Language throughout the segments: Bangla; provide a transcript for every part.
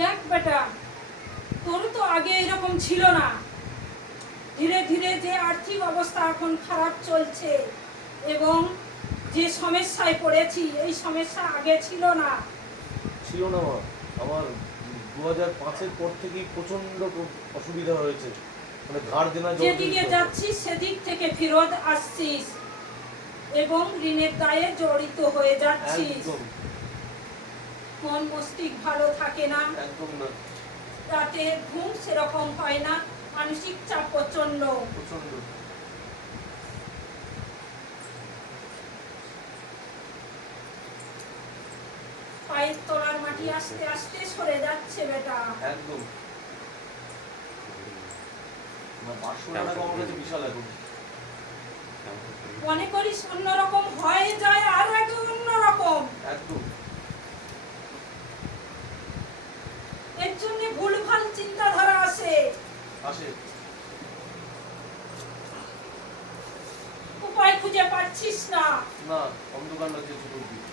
দেখ বেটা, তোর তো আগে এরকম ছিল না। ধীরে ধীরে যে আর্থিক অবস্থা এখন খারাপ চলছে এবং যে সমস্যায় পড়েছি, এই সমস্যা আগে ছিল না। ছিল না মা, আমার 2005-এর পর থেকেই প্রচন্ড অসুবিধা হয়েছে, মানে ধার দেনা যেদিকে যাচ্ছিস সেদিক থেকে ফেরত আসছিস এবং ঋণের দায়ে জড়িত হয়ে যাচ্ছিস। মন মস্তিষ্ক ভালো থাকে না, একদম না। রাতে ঘুম সেরকম হয় না, মানসিক চাপ প্রচন্ড। পায়ের তলার মাটি আস্তে আস্তে সরে যাচ্ছে বেটা। একদম না, 500 টাকা আমার কাছে বিশাল এখন। মনে করিস অন্যরকম হয়ে যায় আর একটু অন্যরকম। একদম। এর জন্য ভুলভাল চিন্তাধারা আসে। উপায় খুঁজে পাচ্ছিস না। না, অন্ধকার লাগছে চতুর্দিকে।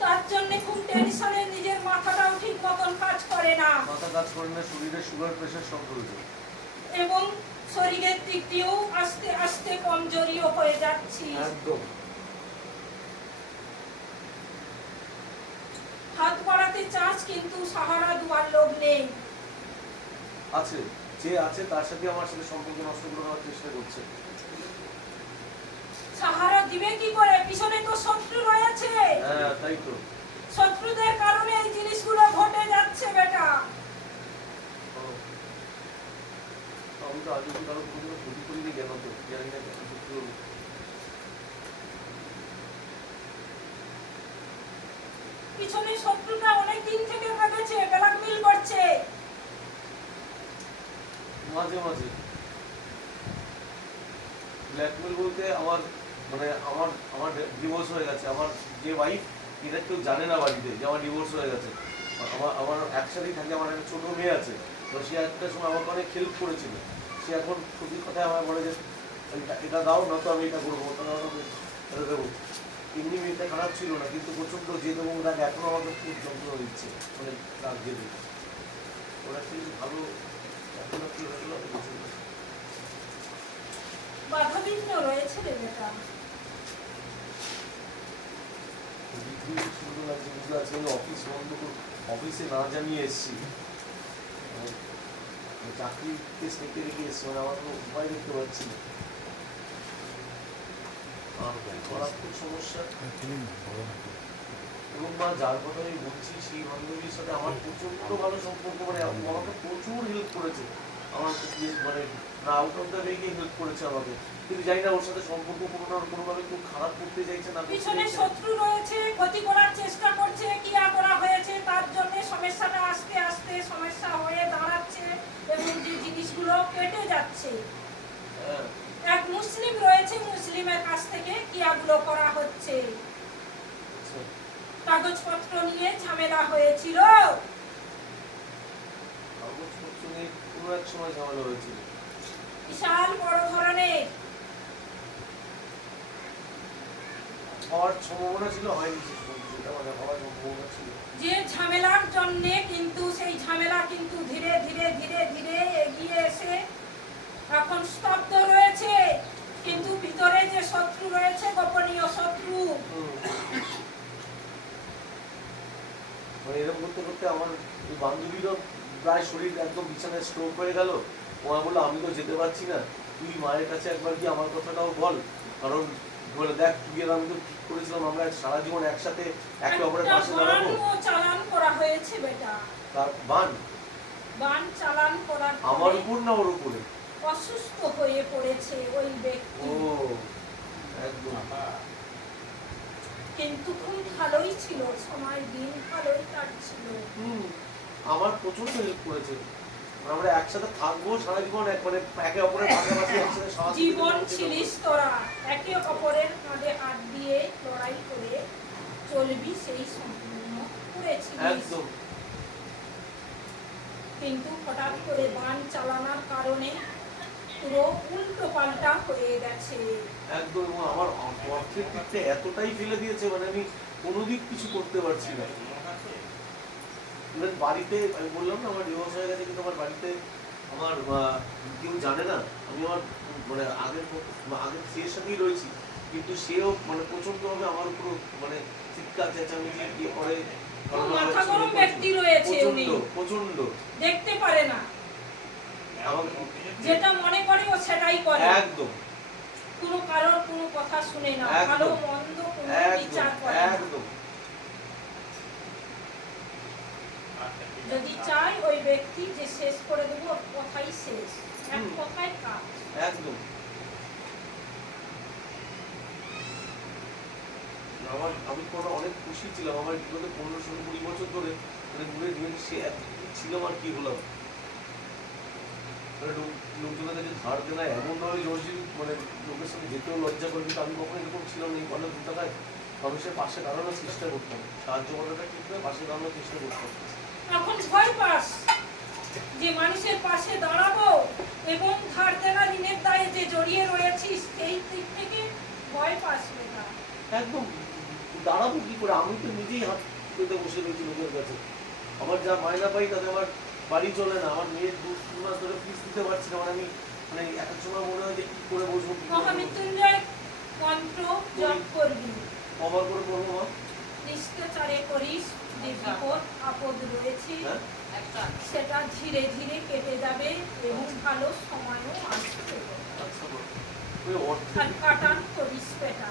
তার জন্য খুব টেনশনে নিজের মাথাটাও ঠিক মতন কাজ করে না। মাথা কাজ করে না, শরীরে সুগার প্রেসার সব রয়েছে। এবং শরীরের দিক দিয়েও আস্তে আস্তে কমজোরিও হয়ে যাচ্ছি। একদম। হাত বাড়াতে চাস কিন্তু সাহারা দেওয়ার লোক নেই। আছে, যে আছে তার সাথে আমার সাথে সম্পর্ক নষ্ট করে দেওয়ার চেষ্টা করছে। সাহারা দিবে কি করে? পিছনে তো শত্রু রয়েছে। হ্যাঁ, তাই তো। শত্রুদের কারণে এই জিনিসগুলো ঘটে যাচ্ছে বেটা। আমি তো আগে কারো কোনো ক্ষতি করিনি, কেন তো জানি না কেন শত্রু। পিছনে শত্রুটা অনেক দিন থেকে ভেবেছে, ব্ল্যাকমেইল করছে। মাঝে মাঝে ব্ল্যাকমেল বলতে আমার মানে আমার ডিভোর্স হয়ে গেছে। আমার যে ওয়াইফ, এটা কেউ জানে না বাড়িতে যে আমার ডিভোর্স হয়ে গেছে। আমার একসাথেই থাকে, আমার একটা ছোট মেয়ে আছে। তো সে একটা সময় আমাকে অনেক হেল্প করেছিল। সে এখন সত্যি কথায় আমার বলে যে এটা দাও, না তো আমি এটা করবো, ওটা দেবো। এমনি মেয়েটা খারাপ ছিল না, কিন্তু প্রচন্ড জেদ এবং রাগ এখনো আমাকে খুব যন্ত্রণা দিচ্ছে, মানে রাগ জেদে। ওরা কিন্তু ভালো এখন কি হলো বাধাবিঘ্ন রয়েছে রে বেটা। সুন্দর লাগছে, কিন্তু আজকে আমি অফিস বন্ধ করে অফিসে না জানিয়ে এসেছি। চাকরিতে স্টেপে রেখে এসেছি, মানে আমার কোনো উপায় দেখতে পাচ্ছি না। খুব সমস্যা। এবং মা, যার কথা আমি বলছি সেই বান্ধবীর সাথে আমার প্রচন্ড ভালো সম্পর্ক, মানে আমাকে প্রচুর হেল্প করেছে। আমার মানে না আউট অফ দ্য ওয়ে গিয়ে হেল্প করেছে আমাকে, কিন্তু জানি না ওর সাথে সম্পর্ক কোনোভাবে খুব খারাপ করতে চাইছে না। পিছনে শত্রু রয়েছে, ক্ষতি করার চেষ্টা করছে, কিয়া করা হয়েছে, তার জন্য সমস্যাটা আস্তে আস্তে সমস্যা হয়ে দাঁড়াচ্ছে এবং যে জিনিসগুলো কেটে যাচ্ছে। এক মুসলিম রয়েছে, মুসলিমের কাছ থেকে কিয়াগুলো করা হচ্ছে। কাগজপত্র নিয়ে ঝামেলা হয়েছিল। কাগজপত্র নিয়ে কোনো এক সময় ঝামেলা হয়েছিল, বিশাল বড় ধরনের। হওয়ার সম্ভাবনা ছিল, হয়নি শেষ পর্যন্ত, মানে হওয়ার সম্ভাবনা ছিল। যে ঝামেলার জন্য কিন্তু সেই ঝামেলা কিন্তু ধীরে ধীরে ধীরে ধীরে এগিয়ে এসে এখন স্তব্ধ রয়েছে, কিন্তু ভিতরে যে শত্রু রয়েছে, গোপনীয় শত্রু। মানে এরকম করতে করতে আমার ওই বান্ধবীরও প্রায় শরীর একদম বিছানায় স্ট্রোক হয়ে গেল। ও বললো আমি তো যেতে পারছি না, তুই মায়ের কাছে একবার কি আমার কথাটাও বল। কারণ বলে দেখ, তুই আর আমি তো ঠিক করেছিলাম আমরা সারা জীবন একসাথে একে অপরের পাশে দাঁড়াবো। চালান করা হয়েছে বেটা। তার বান চালান করার আমার উপর না ওর উপরে? অসুস্থ হয়ে পড়েছে ওই ব্যক্তি। ও একদম। কিন্তু খুব ভালোই ছিল, সময় দিন ভালোই কাটছিল। আমার প্রচন্ড হেল্প করেছে। আমরা একসাথে থাকবো সারা জীবন, মানে একে অপরের পাশাপাশি একসাথে জীবন ছিলিস তোরা, একে অপরের কাঁধে হাত দিয়ে লড়াই করে চলবি, সেই সম্পূর্ণ করেছিলিস। একদম। কিন্তু হঠাৎ করে বান চালানোর কারণে পুরো উল্টো পাল্টা হয়ে গেছে। একদম। আমার অর্থের দিকটা এতটাই ফেলে দিয়েছে, মানে আমি কোনো দিক কিছু করতে পারছি না। ইভেন বাড়িতে আমি বললাম না আমার ডিভোর্স হয়ে গেছে, কিন্তু আমার বাড়িতে আমার কেউ জানে না আমি আমার মানে আগের সের সাথেই রয়েছি, কিন্তু সেও মানে প্রচন্ডভাবে আমার উপর মানে চিৎকার চেঁচামেচি দিয়ে করে। খুব মাথা গরম ব্যক্তি রয়েছে উনি, প্রচন্ড দেখতে পারে না, যেটা মনে করে ও সেটাই করে, একদম কোনো কারোর কোনো কথা শুনে না, ভালো মন্দ কোনো বিচার করে না। একদম যদি চাই ওই ব্যক্তি যে শেষ করে দেবো, ওর কথাই শেষ, এক কথায় কাজ। একদম আমি কোনো অনেক খুশি ছিলাম আমার জীবনে 15-20 বছর ধরে মানে ঘুরে ঘুরে সে ছিলাম আর কি হলাম, মানে লোকজনের কাছে ধার দেনা এমন ভাবে জর্জি মানে লোকের সঙ্গে যেতেও লজ্জা করে, কিন্তু আমি কখনো এরকম ছিলাম না। এই কলেজ 2 টাকায় মানুষের পাশে দাঁড়ানোর চেষ্টা করতাম, সাহায্য করাটা ঠিক নয়, পাশে দাঁড়ানোর চেষ্টা করতাম। এখন ভয় পাস যে মানুষের পাশে দাঁড়াবো এবং ধার দেনা ঋণের দায়ে যে জড়িয়ে রয়েছিস, সেই দিক থেকে ভয় পাস না। একদম দাঁড়াবো কি করে, আমি তো নিজেই হাত পেতে বসে রয়েছি লোকের কাছে। আমার যা মায়না পাই তাতে আমার বাড়ি চলে না, আমার মেয়ের 2-3 মাস ধরে ফিস দিতে পারছি না, আমি মানে এক এক সময় মনে হয় যে কি করে বসবো, মহামৃত্যুঞ্জয় মন্ত্র জপ করবি, কবার করে করবো মা? নিষ্ঠাচারে করিস, যে বিপদ আপদ রয়েছে সেটা ধীরে ধীরে কেটে যাবে এবং ভালো সময়ও আসবে। আচ্ছা মা, ওই অর্থ আর কাটান করিস বেটা।